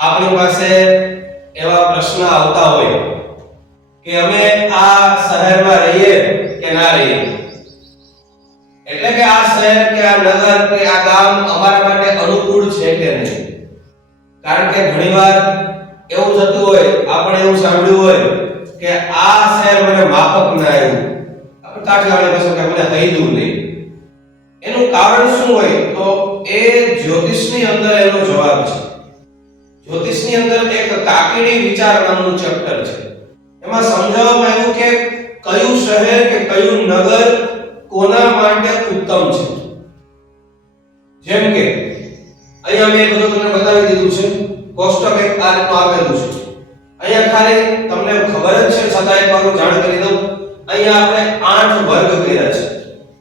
આપણી પાસે એવા પ્રશ્ન આવતા હોય કે અમે આ શહેરમાં રહીએ કે ના રહીએ? એટલે કે આ શહેર કે આ નગર કે આ ગામ અમારા માટે અનુકૂળ છે કે નહીં? કારણ કે ઘણીવાર એવું થતું હોય, આપણે એવું સાંભળ્યું હોય કે આ શહેર મને માફક ના આવ્યું. આપણે કાઠિયાવાડી ભાષા કે મને હૈદું નહીં. એનું કારણ શું હોય? તો એ જ્યોતિષની અંદર એનો જવાબ છે. જ્યોતિષની અંદર એક કાકીડી વિચાર નામનું ચેપ્ટર છે. એમાં સમજાવવામાં આવ્યું કે કયું શહેર કે કયું નગર કોના માટે ઉત્તમ છે. જેમ કે, અહીંયા મેં બધું તમને બતાવી દીધું છે. કોષ્ટક એક આ રીતનું આપેલું છે. અહીંયા ખાલી તમને ખબર જ છે, છતાં એક વાર જાણ કરી દઉં. અહીંયા આપણે આઠ વર્ગ કર્યા છે.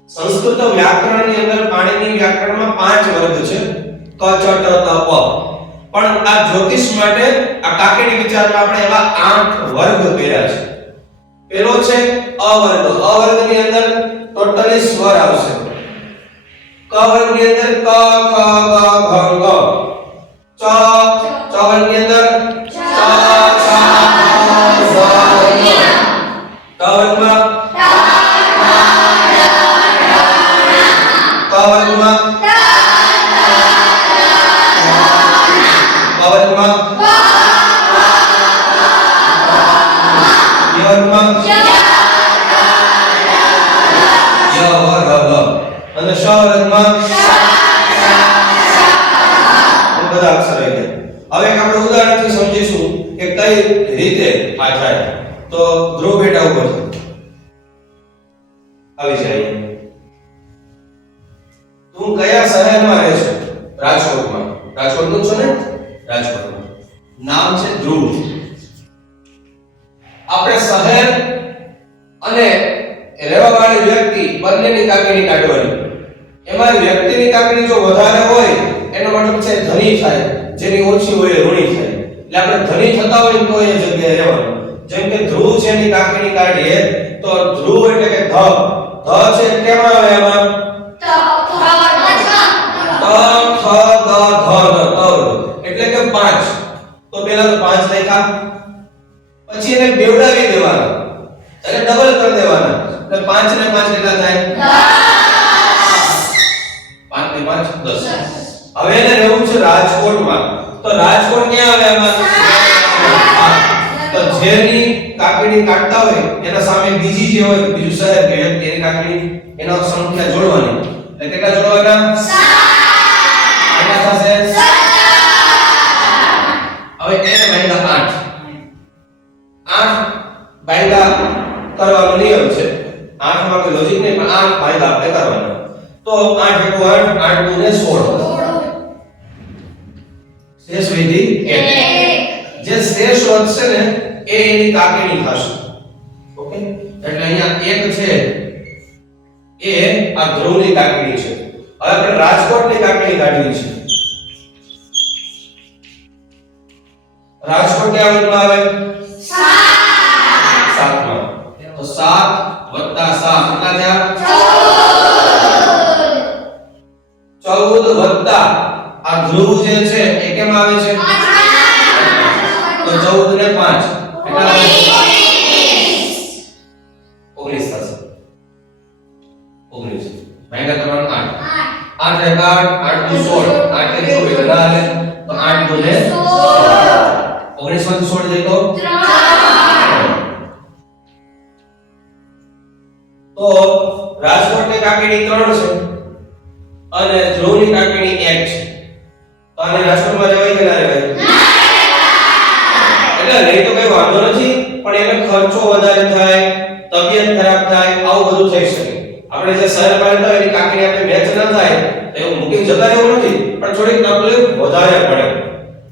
સંસ્કૃત વ્યાકરણની અંદર પાણીની વ્યાકરણમાં પાંચ વર્ગ છે. ક, ચ, ટ, ત પણ આ જ્યોતિષ માટે આ કાકેડી વિચારમાં આપણે એવા આઠ વર્ગ કર્યા છે. પેલો છે અવર્ગ. અવર્ગની અંદર ટોટલી સ્વર આવશે. ક વર્ગની અંદર ક ખ ગ ભ ગ ચ ચ વર્ગની અંદર ચ છ ઝ ટ વર્ગમાં. ક વર્ગમાં રીતે થાય. તો ધ્રુવ બેટા ઉપર આવી જાય. તું કયા શહેરમાં રહે છે? રાજકોટમાં. રાજકોટનું છો ને? રાજકોટમાં. નામ છે ધ્રુવ. આપણે શહેર અને રહેવાવાળી વ્યક્તિ બંનેની કાકીની કાઢવાની. એમાં વ્યક્તિની કાકડી જો વધારે હોય, એનો મતલબ છે ધની થાય. જેની ઓછી હોય ઋણી થાય. એટલે આપણે ધની થતા હોય તો એ જગ્યાએ રહેવાનું જેમ કે ધ્રુવ છે એની કાકડી કાઢીએ તો ધ્રુવ એટલે કે ધ. ધ છે કેમ આવે એમાં? ત થ દ ધ ધ. એટલે કે પાંચ. તો પેલા તો પાંચ લખ્યા. પછી એને બેવડાવી દેવાના. એટલે ડબલ કરી દેવાના. એટલે પાંચ ને પાંચ કેટલા થાય? પાંચ ને પાંચ દસ. હવે એને રહેવું છે રાજકોટમાં. તો રાજકોટ ક્યાં આવે આમાં. તો જેની કાકડી કાઢતા હોય, એના સામે બીજી જે હોય, બીજું શહેર કે એની કાકડી, એના સંખ્યા જોડવાની એટલે કેટલા જોડવાના વિધિ એક જે શેષ વધશે ને એ એની કાકીણી થશે ઓકે એટલે અહીંયા એક છે એ આ ધ્રુવની કાકીણી છે હવે આપણે રાજકોટની કાકીણી કાઢવી છે રાજકોટ ક્યાં વર્ગમાં આવે સાતમાં તો સાત વત્તા સાત કેટલા થયા ચૌદ વત્તા આ ધ્રુવ જે છે એ કેમ આવે છે તો ચૌદ ને પાંચ. ઓગણીસ થશે. ઓગણીસ. ભાગ્યા કરવાનું આઠ. આઠ. એક આઠ દુ સોળ. આઠ ચોવીસ તો આઠ દુ ને થાય આવું બધું થઈ શકે. આપણે જે શહેર રહેતા હોય એની કાકડી આપણે મેચ ન થાય તો એવું મૂકીને જતા રહેવું નથી પણ થોડીક તકલીફ વધારે પડે.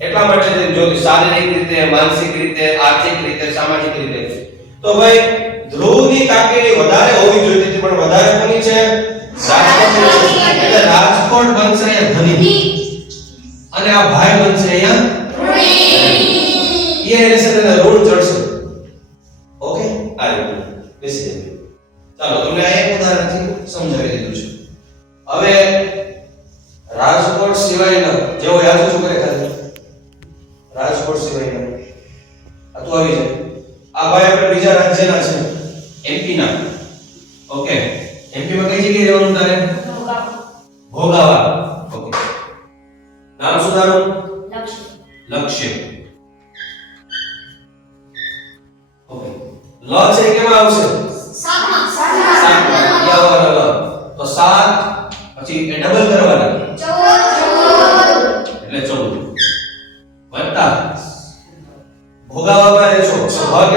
એટલા માટે જે જો શારીરિક રીતે માનસિક રીતે આર્થિક રીતે સામાજિક રીતે. તો ભાઈ ધ્રુવની કાકડી વધારે હોવી હતી પણ વધારે કોની છે. રાજકોટની એટલે રાજકોટ બનશે અહીંયા ધની અને આ ભાઈ બનશે અહીંયા એ રહેશે તેને ઋણ ચડશે. એમપી ના ઓકે એમપી માં કઈ જગ્યાએ રહેવાનું તારે ભોગાવા ઓકે નામ શું તારું લક્ષ્ય ઓકે લ છે એ કેમાં આવશે સાતમાં ય વ ર લ તો સાત પછી એ ડબલ કરવાના એટલે 14 વત્તા ભોગાવામાં રહેશો તો ભ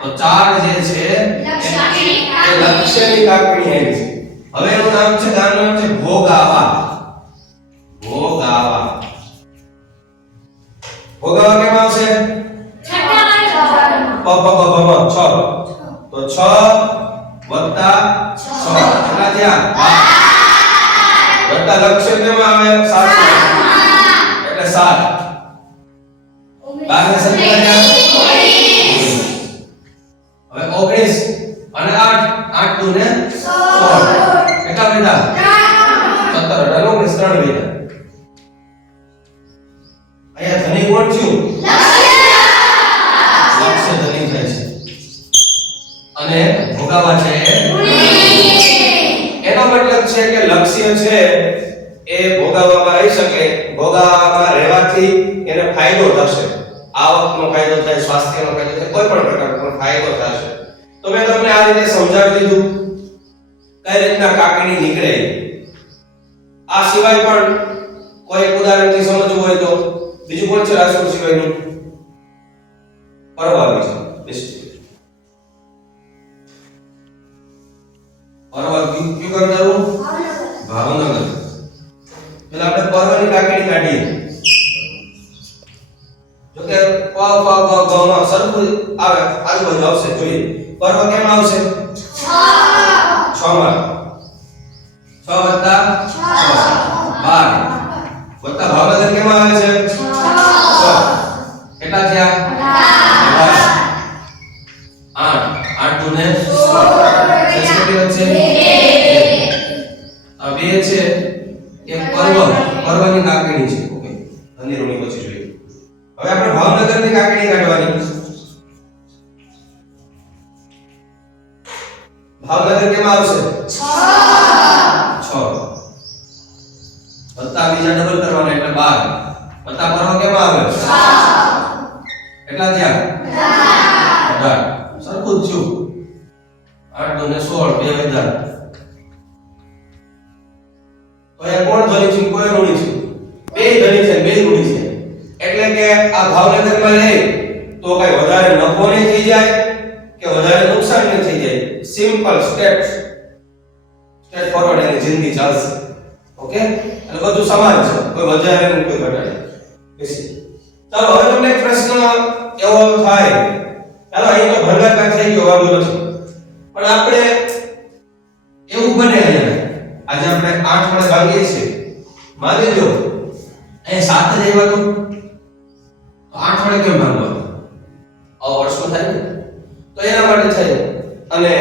તો 4 જે છે એ લક્ષ્યની કાકડી આવી છે હવે એનું નામ છે ગામનું નામ છે ભોગાવા. ભોગાવા. ભોગાવા કેમ આવશે? પ પ પ પ મ 6 તો 6 વત્તા 6 કેટલા થયા? વત્તા લક્ષ્ય કેમાં આવે? 7 એટલે 7 બાર ને સત્તર ત્રણ બેટા અહીંયા ધની કોણ થયું? લક્ષ્ય ધની થાય છે. અને ભોગાવા છે એનો મતલબ છે કે લક્ષ્ય છે એ ભોગાવવામાં રહી શકે. ભોગાવવામાં રહેવાથી એને ફાયદો થશે. આવકનો ફાયદો થાય સ્વાસ્થ્યનો ફાયદો થાય કોઈ પણ પ્રકારનો ફાયદો થશે. તો મેં તમને આ રીતે સમજાવી દીધું. કઈ રીતના કાકડી નીકળે? આ સિવાય પણ કોઈ એક ઉદાહરણથી સમજવું હોય તો બીજું કોણ છે રાજકોટ સિવાયનું? પરવા છે district. પરવા કયું કયું ગામ ભાવનગર. એટલે આપણે પરવાની કાકડી કાઢીએ. જો કે પ પ પ ગ માં સરખું આવે આજુબાજુ આવશે જોઈએ. પર્વ કેમ આવશે? 6 માં. 6 વત્તા 12 કેટલા થયા? 18 સરખું જ થયું. 8 દુ ને સોળ, બે વધ્યા તો એ કોણ ધણી છે? કોઈ ઋણી છે? બે ધ્વનિ છે, બે ઋણી છે. એટલે કે આ ભાવનગરમાં રહે તો કઈ વધારે નફો નહીં થઈ જાય કે વધારે નુકસાન નહીં થઈ જાય. સિમ્પલ સ્ટેપ સ્ટેપ ફોરવર્ડ એની જિંદગી ચાલશે. ઓકે? એટલે બધું સમાન છે. કોઈ વધારે કોઈ ઘટાડે. ચાલો, હવે તમને એક પ્રશ્ન એવો થાય? ચાલો અહીં તો ભંગાકાર થઈ ગયો, વાંધો પણ આપણે એવું બને અહીંયા. આજે આપણે આઠ વડે ભાગીએ છીએ. માની લો અહીં સાત જ આવ્યા તો? આઠ વડે કેમ ભાગવાનું આ વર્ષો થાય તો એના માટે થાય. અને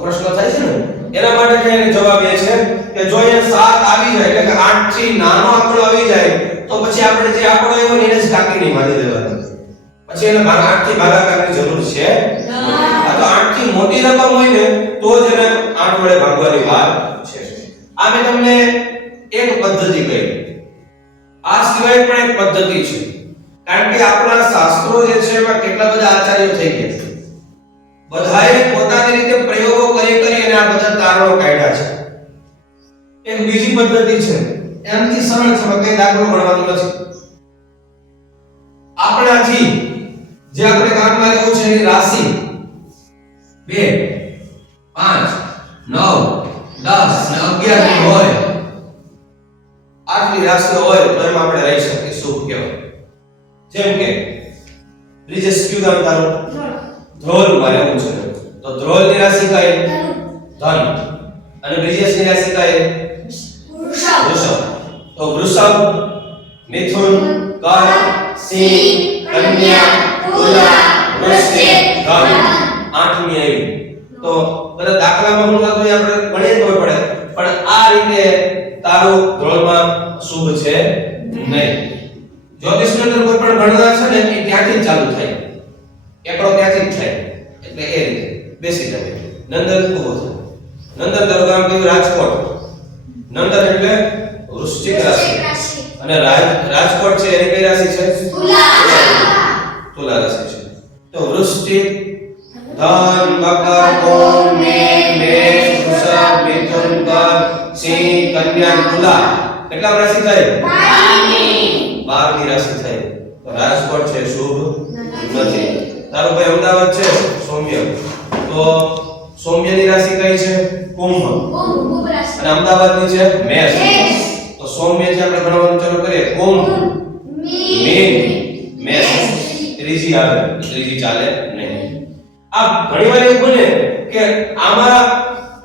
પ્રશ્ન થાય છે ને? એના માટે થઈને જવાબ એ છે કે જો અહીંયા સાત આવી જાય, એટલે કે આઠથી નાનો આંકડો આવી જાય, તો પછી આપણે જે આંકડો આવ્યો એને જ કાકીની માની દેવાનો પછી એને ભાગ આઠથી ભાગાકારની જરૂર છે. આ તો આઠથી મોટી રકમ હોય ને, તો જ એને આઠ વડે ભાગવાની વાત છે. આ મેં તમને એક પદ્ધતિ કહી. આ સિવાય પણ એક પદ્ધતિ છે. કારણ કે આપણા શાસ્ત્રો જે છે એમાં કેટલા બધા આચાર્યો થઈ ગયા છે. બધાએ પોતાની રીતે પ્રયોગો કરી કરી અને આ બધા તારણો કાઢ્યા છે. એક બીજી પદ્ધતિ છે. એનાથી સરળ છે કઈ દાખલો ગણવાનો નથી. આપણાથી જે આપણે કામમાં લેવું છે એની રાશિ. બે પાંચ નવ દસ અને અગિયારની હોય. આટલી રાશિ હોય તો એમાં આપણે રહી શકીએ શુભ કહેવાય? જેમ કે બ્રિજેશ સ્ક્યુ નામ તારું. ધ્રોલમાં રહેવું છે. તો ધ્રોલની રાશિ કઈ? ધન. અને બ્રિજેશની રાશિ કઈ? વૃષભ. તો વૃષભ મિથુન કર્ક સિંહ કન્યા. આઠમી આવી તો બધા દાખલામાં હું થતું આપણે ગણીએ તો પડે. પણ આ રીતે તારો ધ્રોળમાં શુભ છે નહીં. જ્યોતિષની અંદર કોઈ પણ ગણના છે ને એ ત્યાંથી ચાલુ થાય. એકડો ત્યાંથી જ થાય. એટલે એ રીતે. બેસી જાય નંદન ઊભો થાય. નંદન દરગામ ગામ કયું? રાજકોટ. નંદન એટલે વૃશ્ચિક રાશિ. અને રાજ રાજકોટ છે એની કઈ રાશિ છે? તુલા રાશિ છે. તો વૃષ્ટિ ધન મકર કુંભ મીન મેષ વૃષભ મિથુન કર્ક સિંહ કન્યા તુલા કેટલા રાશિ થાય? 12 ની રાશિ થાય. તો રાજકોટ છે શુભ? નથી. તારો ભાઈ અમદાવાદ છે? સૌમ્ય. તો સૌમ્યની રાશિ કઈ છે? કુંભ. અને અમદાવાદની છે મેષ. તો સૌમ્ય છે આપણે ગણવાનું ચાલુ કરીએ કુંભ. ચાલે નહીં. આ ઘણીવાર એવું બને કે આમાં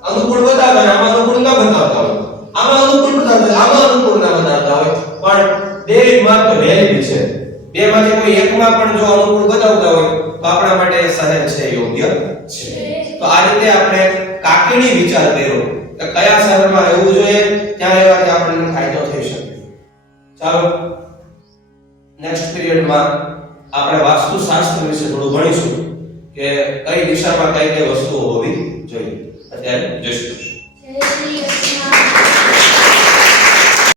અનુકૂળ બતાવતા અને આમાં અનુકૂળ ના બતાવતા હોય. આમાં અનુકૂળ બતાવતા આમાં અનુકૂળ ના બતાવતા હોય. પણ બે માત્ર વેલિડ છે. બે માંથી કોઈ એકમાં પણ જો અનુકૂળ બતાવતા હોય, તો આપણા માટે સહેજ છે, યોગ્ય છે. તો આ રીતે આપણે કાકીની વિચાર કર્યો કે કયા શહેરમાં રહેવું જોઈએ, ત્યાં રહેવાથી આપણને ફાયદો થઈ શકે. ચાલો નેક્સ્ટ પીરિયડમાં આપણે વાસ્તુશાસ્ત્ર વિશે થોડું ભણીશું કે કઈ દિશામાં કઈ કઈ વસ્તુઓ હોવી જોઈએ. અત્યારે જય શ્રી કૃષ્ણ.